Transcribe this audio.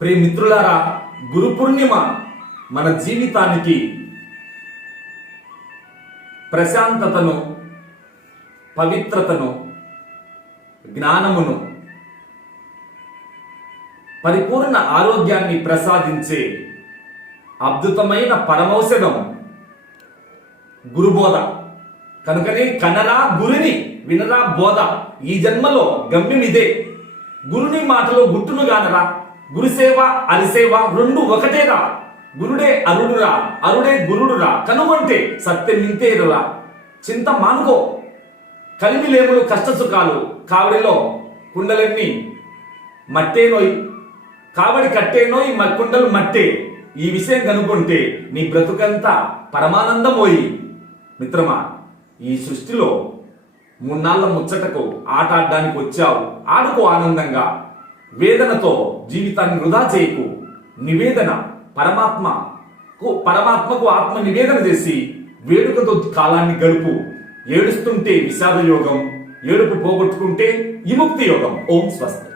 ప్రియమిత్రులారా, గురు పూర్ణిమ మన జీవితానికి ప్రశాంతతను, పవిత్రతను, జ్ఞానమును, పరిపూర్ణ ఆరోగ్యాన్ని ప్రసాదించే అద్భుతమైన పరమౌషధం గురుబోధ. కనుకనే కనరా గురుని, వినరా బోధ. ఈ జన్మలో గమ్యం ఇదే. గురుని మాటలో గుట్టును గానరా. గురుసేవ అరిసేవ రెండు ఒకటేరా. గురుడే అరుడురా, అరుడే గురుడురా. కనుమంటే సత్యం ఇంతేరురా. చింత మానుకో, కలిమిలేములు కష్టసుఖాలు. కావడిలో కుండలన్నీ మట్టేనోయ్, కావడి కట్టేనోయ్, కుండలు మట్టే. ఈ విషయం కనుక్కుంటే నీ బ్రతుకంతా పరమానందమోయి. మిత్రమా, ఈ సృష్టిలో మూన్నాళ్ళ ముచ్చటకు ఆట ఆడడానికి వచ్చావు. ఆడుకో ఆనందంగా. వేదనతో జీవితాన్ని వృధా చేయకు. నివేదన పరమాత్మకు ఆత్మ నివేదన చేసి వేడుకతో కాలాన్ని గడుపు. ఏడుస్తుంటే విషాద యోగం, ఏడుపు పోగొట్టుకుంటే విముక్తి యోగం. ఓం స్వస్తి.